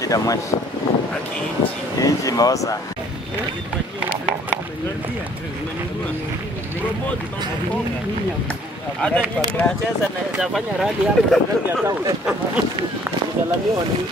Shida mwashi. Inchi maosa. Hata nyinyi mnacheza na tafanya rally hapa ndani ya town. Usalamiwa ni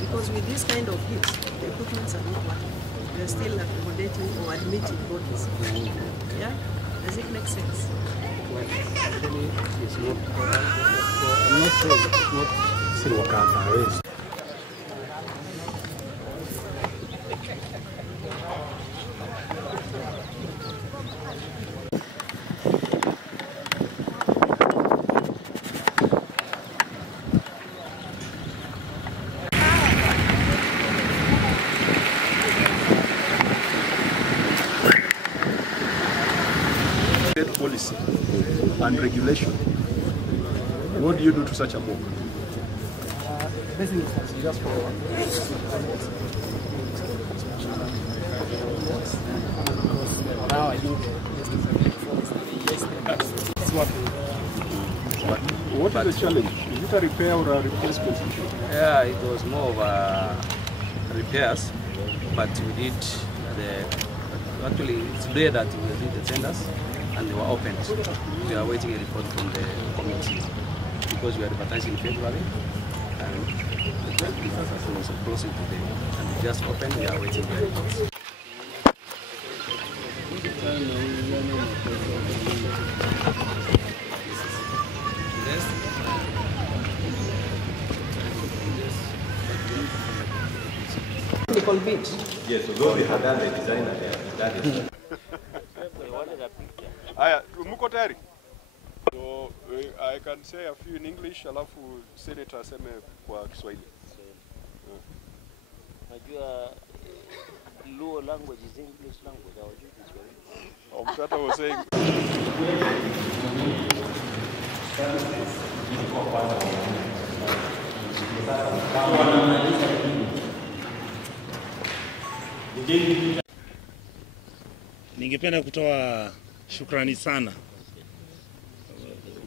because with this kind of hits, the equipments are not working. We are still accommodating or admitting bodies. Yeah? Does it make sense? Well, actually, it's not. I'm not saying it's not still working. Policy and regulation. What do you do to such a book? Basically, just for now, I think it's working. What is the challenge? Is it a repair or a replacement? Yeah, it was more of a repairs, but we did actually it's rare that we did the tenders. And they were opened. We are waiting a report from the committee because we are advertising in February and it was closing today. And we just opened, we are waiting the reports. Yes, so those have done the design and they have done it. Muko tayari? So I can say a few in English, alafu senator aseme kwa Kiswahili. Najua Luo language is English language. Hawajui Kiswahili. Mtata was saying. Ningependa kutoa shukrani sana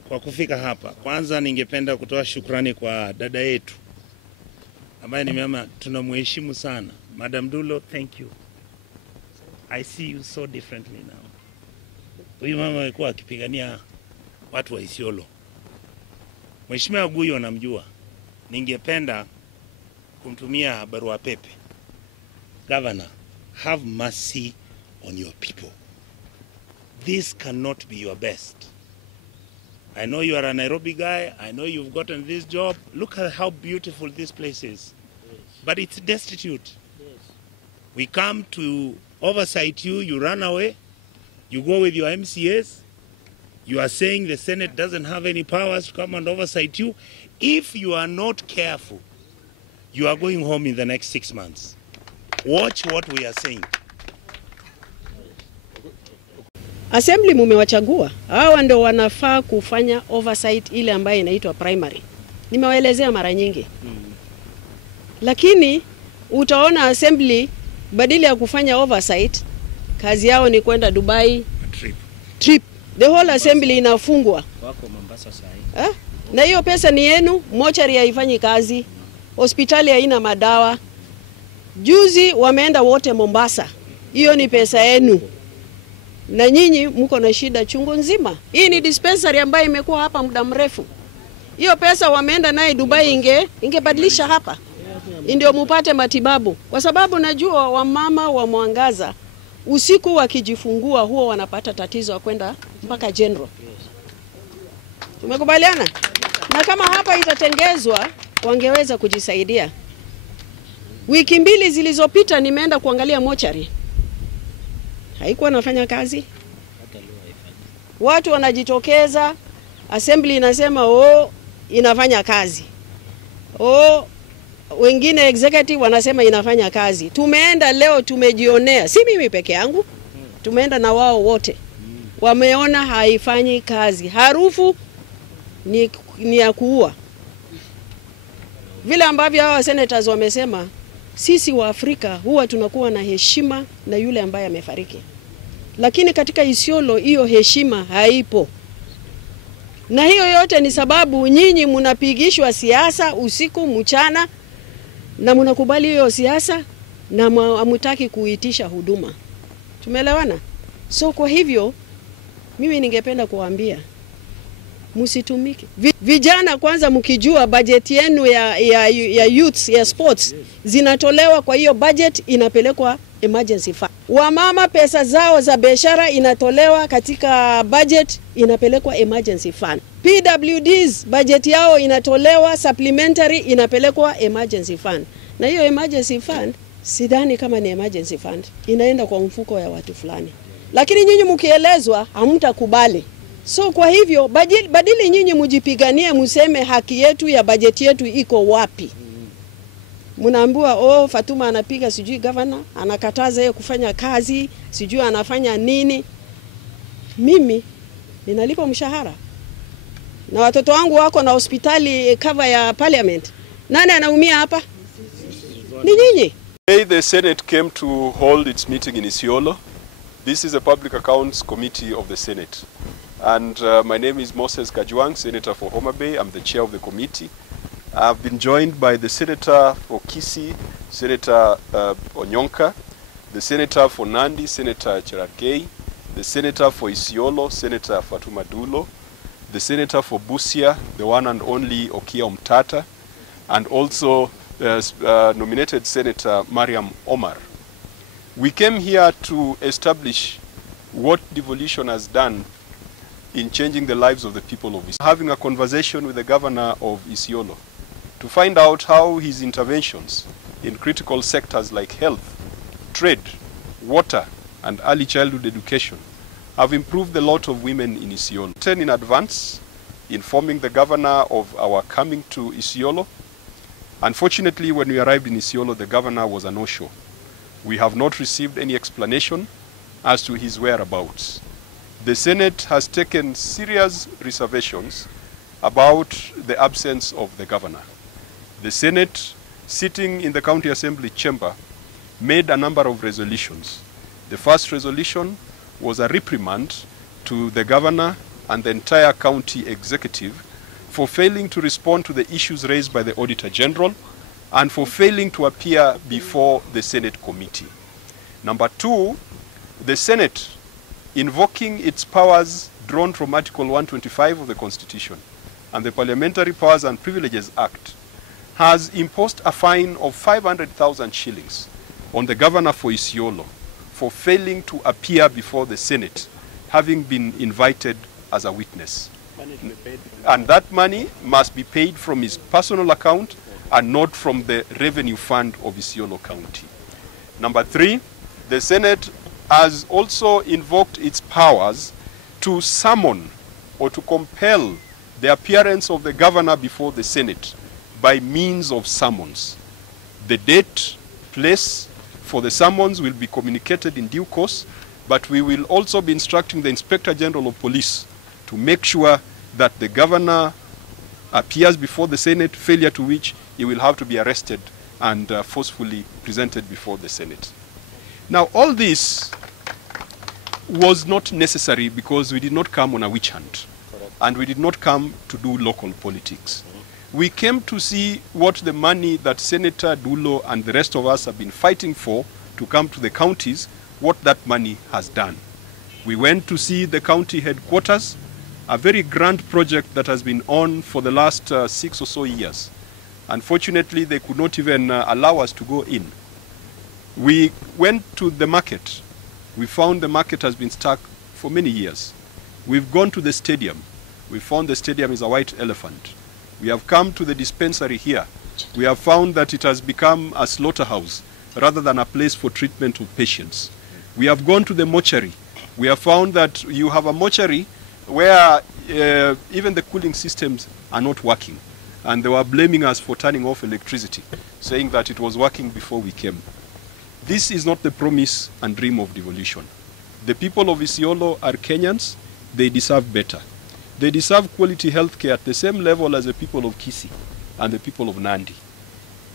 kwa kufika hapa. Kwanza ningependa kutoa shukrani kwa dada yetu ambaye nimeama tunamheshimu sana. Madam Dulo, thank you. I see you so differently now. Huyu mama alikuwa akipigania watu wa Isiolo. Mheshimiwa Guyo namjua. Ningependa kumtumia barua pepe. Governor, have mercy on your people. This cannot be your best. I know you are a Nairobi guy. I know you've gotten this job. Look at how beautiful this place is. Yes. But it's destitute. Yes. We come to oversight you, you run away. You go with your MCAs. You are saying the Senate doesn't have any powers to come and oversight you. If you are not careful, you are going home in the next 6 months. Watch what we are saying. Assembly mumewachagua. Hawa ndio wanafaa kufanya oversight ile ambayo inaitwa primary. Nimewaelezea mara nyingi. Lakini utaona assembly badala ya kufanya oversight, kazi yao ni kwenda Dubai trip. The whole assembly inafungwa. Wako Mombasa sasa. Na hiyo pesa ni yenu, mochari haifanyi kazi. Hospitali haina madawa. Juzi wameenda wote Mombasa. Hiyo ni pesa yenu. Na nyinyi mko na shida chungu nzima. Hii ni dispensary ambayo imekuwa hapa muda mrefu. Hiyo pesa wameenda naye Dubai ingebadilisha hapa. ndio mupate matibabu, kwa sababu najua wamama wa Mwangaza usiku wakijifungua huwa wanapata tatizo kwenda mpaka general. Tumekubaliana? Na kama hapa itatengezwa wangeweza kujisaidia. Wiki 2 zilizopita nimeenda kuangalia mochari. Haikuwa nafanya kazi. Watu wanajitokeza, assembly inasema inafanya kazi. Wengine executive wanasema inafanya kazi. Tumeenda leo tumejionea, si mimi peke yangu. Tumeenda na wao wote. Wameona haifanyi kazi. Harufu ni ya kuua. Vile ambavyo hawa senators wamesema, sisi wa Afrika huwa tunakuwa na heshima na yule ambaye amefariki. Lakini katika Isiolo hiyo heshima haipo. Na hiyo yote ni sababu nyinyi mnapigishwa siasa usiku mchana na mnakubali hiyo siasa na hamtaki kuitisha huduma. Tumeelewana? So kwa hivyo mimi ningependa kuambia msitumike. Vijana kwanza mkijua budget yenu ya youth ya sports zinatolewa, kwa hiyo budget inapelekwa emergency fund. Wamama pesa zao za biashara inatolewa katika budget inapelekwa emergency fund. PWDs budget yao inatolewa supplementary inapelekwa emergency fund. Na hiyo emergency fund sidhani kama ni emergency fund, inaenda kwa mfuko ya watu fulani. Lakini nyinyi mkielezwa hamtakubali. So kwa hivyo badili nyinyi mjipiganie, museme haki yetu ya budget yetu iko wapi. Mnaambiwa Fatuma anapiga sijui governor, anakataza yeye kufanya kazi, sijui anafanya nini. Mimi ninalipa mshahara. Na watoto wangu wako na hospitali cover ya parliament. Nani anaumia hapa? Ni nyinyi. Today the Senate came to hold its meeting in Isiolo. This is a Public Accounts Committee of the Senate. And my name is Moses Kajwang, Senator for Mutembei. I'm the chair of the committee. I've been joined by the Senator for Kisii, Senator Onyonka, the Senator for Nandi, Senator Cherargei, the Senator for Isiolo, Senator Fatuma Dulo, the Senator for Busia, the one and only Okia Omtata, and also nominated Senator Mariam Omar. We came here to establish what devolution has done in changing the lives of the people of Isiolo. Having a conversation with the governor of Isiolo to find out how his interventions in critical sectors like health, trade, water, and early childhood education have improved the lot of women in Isiolo. In advance, informing the governor of our coming to Isiolo. Unfortunately, when we arrived in Isiolo, the governor was a no-show. We have not received any explanation as to his whereabouts. The Senate has taken serious reservations about the absence of the governor. The Senate, sitting in the County Assembly chamber, made a number of resolutions. The first resolution was a reprimand to the governor and the entire county executive for failing to respond to the issues raised by the Auditor General and for failing to appear before the Senate committee. Number 2, the Senate, invoking its powers drawn from Article 125 of the Constitution and the Parliamentary Powers and Privileges Act, has imposed a fine of 500,000 shillings on the governor for Isiolo for failing to appear before the Senate, having been invited as a witness. And that money must be paid from his personal account and not from the revenue fund of Isiolo County. Number 3, the Senate has also invoked its powers to summon or to compel the appearance of the governor before the Senate by means of summons. The date, place for the summons will be communicated in due course, but we will also be instructing the Inspector General of Police to make sure that the governor appears before the Senate, failure to which he will have to be arrested and forcefully presented before the Senate. Now, all this was not necessary because we did not come on a witch hunt. And we did not come to do local politics. We came to see what the money that Senator Dulo and the rest of us have been fighting for to come to the counties, what that money has done. We went to see the county headquarters, a very grand project that has been on for the last 6 or so years. Unfortunately, they could not even allow us to go in. We went to the market. We found the market has been stuck for many years. We've gone to the stadium. We found the stadium is a white elephant. We have come to the dispensary here. We have found that it has become a slaughterhouse rather than a place for treatment of patients. We have gone to the mortuary. We have found that you have a mortuary where even the cooling systems are not working. And they were blaming us for turning off electricity, saying that it was working before we came. This is not the promise and dream of devolution. The people of Isiolo are Kenyans. They deserve better. They deserve quality health care at the same level as the people of Kisii and the people of Nandi.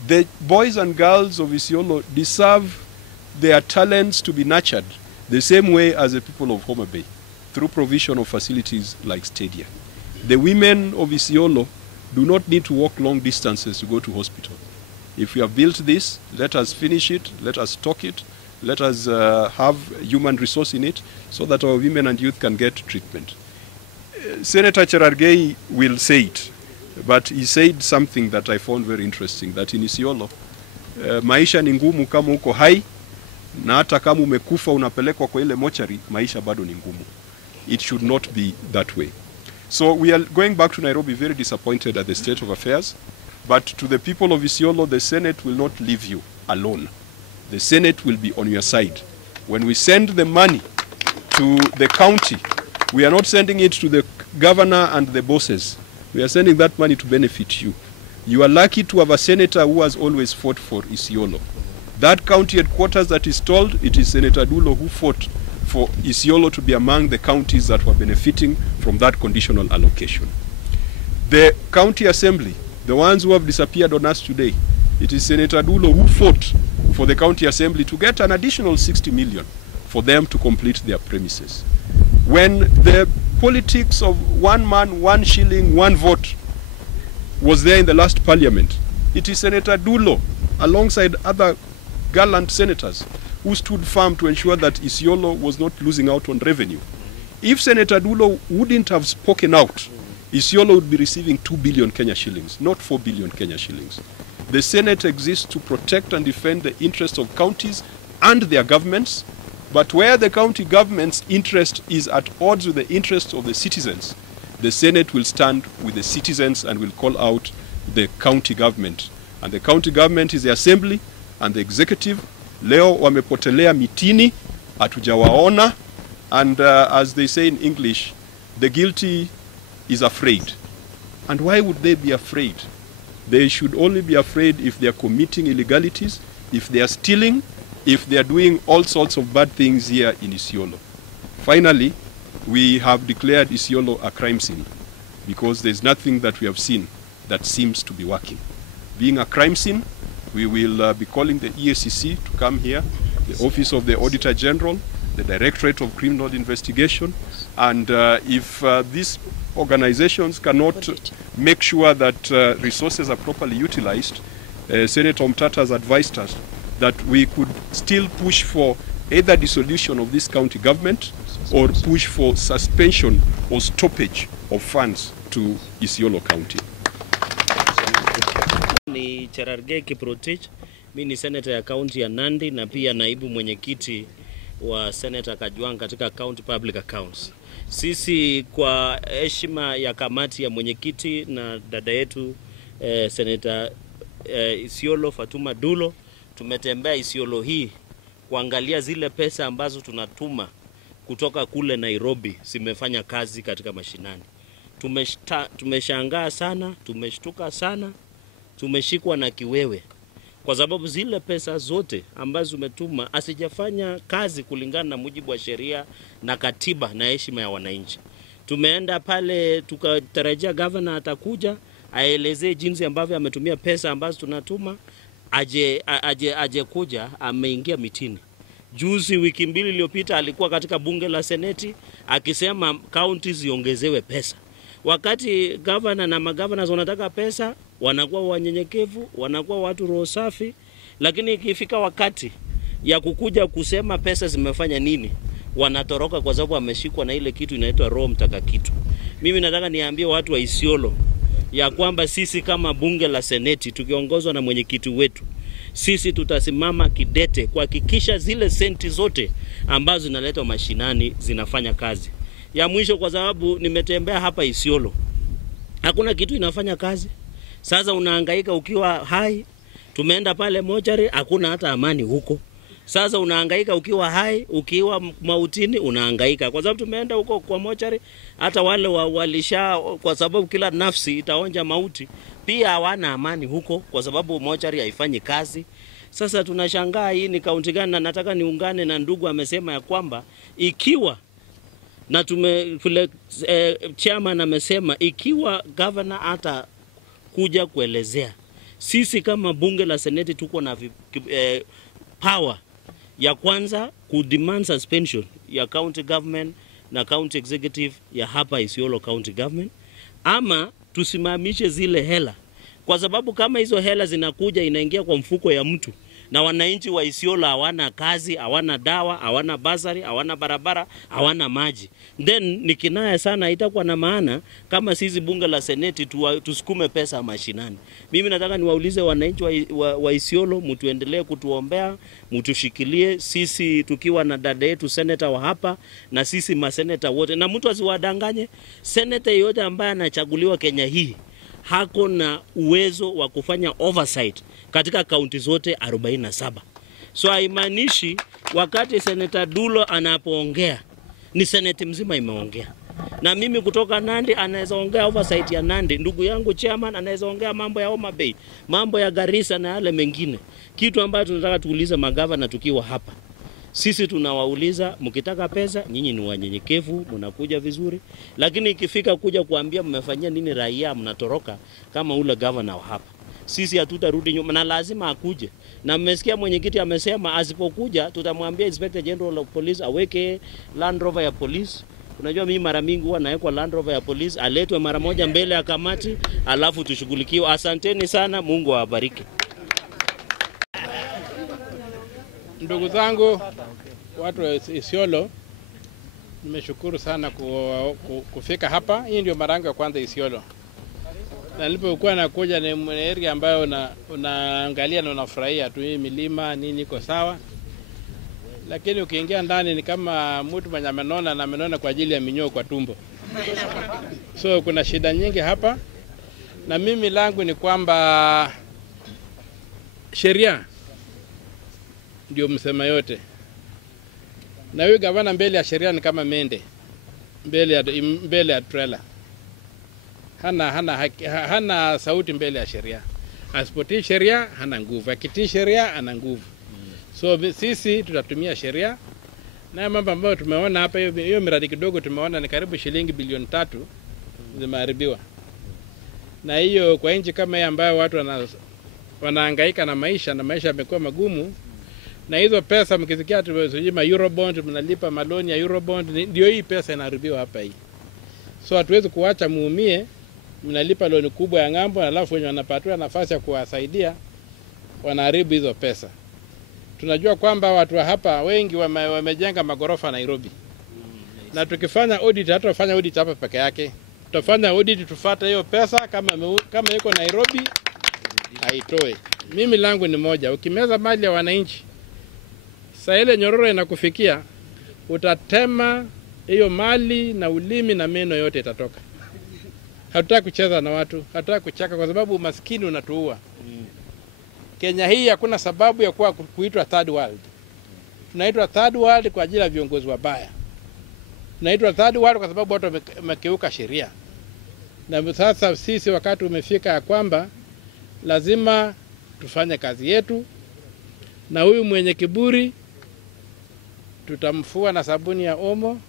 The boys and girls of Isiolo deserve their talents to be nurtured the same way as the people of Homabay, through provision of facilities like stadia. The women of Isiolo do not need to walk long distances to go to hospital. If we have built this, let us finish it, let us stock it, let us have human resource in it so that our women and youth can get treatment. Senator Cherargei will say it, but he said something that I found very interesting, that in Isiolo, maisha ni ngumu kama uko hai, na hata kama umekufa unapelekwa kwa ile mochari, maisha bado ni ngumu. It should not be that way. So we are going back to Nairobi very disappointed at the state of affairs, but to the people of Isiolo, the Senate will not leave you alone. The Senate will be on your side. When we send the money to the county, we are not sending it to the governor and the bosses. We are sending that money to benefit you. You are lucky to have a senator who has always fought for Isiolo. That county headquarters that is told, it is Senator Dulo who fought for Isiolo to be among the counties that were benefiting from that conditional allocation. The county assembly, the ones who have disappeared on us today, it is Senator Dulo who fought for the county assembly to get an additional 60 million for them to complete their premises. When the politics of one man, 1 shilling, 1 vote was there in the last parliament, it is Senator Dulo, alongside other gallant senators, who stood firm to ensure that Isiolo was not losing out on revenue. If Senator Dulo wouldn't have spoken out, Isiolo would be receiving 2 billion Kenya shillings, not 4 billion Kenya shillings. The Senate exists to protect and defend the interests of counties and their governments, but where the county government's interest is at odds with the interests of the citizens, the Senate will stand with the citizens and will call out the county government. And the county government is the assembly and the executive. Leo wamepotelea mitini, hatujawaona, and as they say in English, the guilty is afraid. And why would they be afraid? They should only be afraid if they are committing illegalities, if they are stealing, if they are doing all sorts of bad things here in Isiolo. Finally, we have declared Isiolo a crime scene because there's nothing that we have seen that seems to be working. Being a crime scene, we will be calling the EACC to come here, the Office of the Auditor General, the Directorate of Criminal Investigation, and if these organizations cannot make sure that resources are properly utilized, Senator Mtata has advised us that we could still push for either dissolution of this county government or push for suspension or stoppage of funds to Isiolo County. Ni Cherargei Kiprotich, mimi ni senator ya county ya Nandi na pia naibu mwenyekiti wa Senator Kajwang katika County Public Accounts. Sisi kwa heshima ya kamati ya mwenyekiti na dada yetu Senator Isiolo Fatuma Dulo, tumetembea Isiolo hii kuangalia zile pesa ambazo tunatuma kutoka kule Nairobi zimefanya kazi katika mashinani. Tumeshangaa sana, tumeshtuka sana, tumeshikwa na kiwewe kwa sababu zile pesa zote ambazo umetuma asijafanya kazi kulingana na mujibu wa sheria na katiba na heshima ya wananchi. Tumeenda pale tukatarajia governor atakuja aelezee jinsi ambavyo ametumia pesa ambazo tunatuma, aje kuja ameingia mitini. Juzi wiki mbili iliyopita alikuwa katika bunge la seneti akisema counties ziongezewe pesa. Wakati governor na magovernors wanataka pesa, wanakuwa wanyenyekevu, wanakuwa watu roho safi, lakini ikifika wakati ya kukuja kusema pesa zimefanya nini, wanatoroka kwa sababu wameshikwa na ile kitu inaitwa roho mtaka kitu. Mimi nataka niambie watu wa Isiolo, ya kwamba sisi kama bunge la seneti tukiongozwa na mwenyekiti wetu, sisi tutasimama kidete kuhakikisha zile senti zote ambazo zinaletwa mashinani zinafanya kazi. Ya mwisho, kwa sababu nimetembea hapa Isiolo, hakuna kitu inafanya kazi. Sasa unahangaika ukiwa hai, tumeenda pale mochari, hakuna hata amani huko. Sasa unahangaika ukiwa hai, ukiwa mautini unahangaika. Kwa sababu tumeenda huko kwa mochari, hata wale walisha, kwa sababu kila nafsi itaonja mauti, pia hawana amani huko kwa sababu mochari haifanyi kazi. Sasa tunashangaa hii ni kaunti gani? Na nataka niungane na ndugu amesema ya kwamba ikiwa na chairman amesema ikiwa governor hata kuja kuelezea, sisi kama bunge la seneti tuko na power ya kwanza kudemand suspension ya county government na county executive ya hapa Isiolo county government, ama tusimamishe zile hela, kwa sababu kama hizo hela zinakuja inaingia kwa mfuko ya mtu na wananchi wa Isiolo hawana kazi, hawana dawa, hawana basari, hawana barabara, hawana maji, then nikinaya sana itakuwa na maana kama sisi bunge la seneti tusukume pesa mashinani. Mimi nataka niwaulize wananchi wa Isiolo, mtuendelee kutuombea, mtushikilie sisi tukiwa na dada yetu senator wa hapa na sisi maseneta wote, na mtu asiwadanganye. Senator yote ambaye anachaguliwa Kenya hii hako na uwezo wa kufanya oversight katika kaunti zote 47. So haimaanishi wakati Senator Dulo anapoongea ni seneti mzima imeongea. Na mimi kutoka Nandi anaweza ongea oversight ya Nandi, ndugu yangu chairman anaweza ongea mambo ya Homabay, mambo ya Garissa na yale mengine. Kitu ambacho tunataka tuulize magavana tukiwa hapa, sisi tunawauliza, mkitaka pesa nyinyi ni wanyenyekevu, mnakuja vizuri, lakini ikifika kuja kuambia mmefanyia nini raia, mnatoroka kama ule governor wa hapa. Sisi hatutarudi nyuma na lazima akuje. Na mmesikia mwenyekiti amesema asipokuja tutamwambia Inspector General of Police aweke Land Rover ya police. Unajua mimi mara mingi huwa nawekwa Land Rover ya police, aletwe mara moja mbele ya kamati alafu tushughulikiwe. Asanteni sana, Mungu awabariki. Ndugu zangu watu wa Isiolo, nimeshukuru sana kufika hapa. Hii ndio mara yangu ya kwanza Isiolo. Na nilipokuwa nakuja ni area ambayo unaangalia na unafurahia tu, hii milima nini iko sawa. Lakini ukiingia ndani ni kama mtu mwenye amenona kwa ajili ya minyoo kwa tumbo. So kuna shida nyingi hapa. Na mimi langu ni kwamba sheria ndio msema yote. Na huyu gavana mbele ya sheria ni kama mende mbele ya trailer. Hana sauti mbele ya sheria. Asipotii sheria hana nguvu, akitii sheria ana nguvu. So sisi tutatumia sheria. Na mambo ambayo tumeona hapa, hiyo miradi kidogo tumeona ni karibu shilingi bilioni 3 zimeharibiwa. Na hiyo kwa nchi kama hii ambayo watu wanahangaika na maisha yamekuwa magumu, na hizo pesa mkisikia tunasema Eurobond, mnalipa maloni ya Eurobond, ndio hii pesa inaharibiwa hapa hii. So hatuwezi kuacha muumie, mnalipa loni kubwa ya ng'ambo alafu wenye wanapatiwa nafasi ya kuwasaidia wanaharibu hizo pesa. Tunajua kwamba watu wa hapa wengi wamejenga magorofa Nairobi. Na tukifanya audit, hata tufanya audit hapa peke yake. Tutafanya audit tufuate hiyo pesa kama iko Nairobi haitoe. Mimi langu ni moja, ukimeza mali ya wananchi, saa ile nyororo inakufikia, utatema hiyo mali na ulimi na meno yote itatoka. Hatutaki kucheza na watu, hatutaki kuchaka kwa sababu umaskini unatuua. Kenya hii hakuna sababu ya kuitwa third world. Tunaitwa third world kwa ajili ya viongozi wabaya. Tunaitwa third world kwa sababu watu wamekeuka sheria. Na sasa sisi wakati umefika ya kwamba lazima tufanye kazi yetu, na huyu mwenye kiburi tutamfua na sabuni ya omo,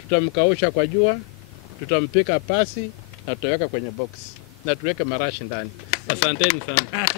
tutamkausha kwa jua, tutampika pasi na tutaweka kwenye box na tuweke marashi ndani. Asanteni sana.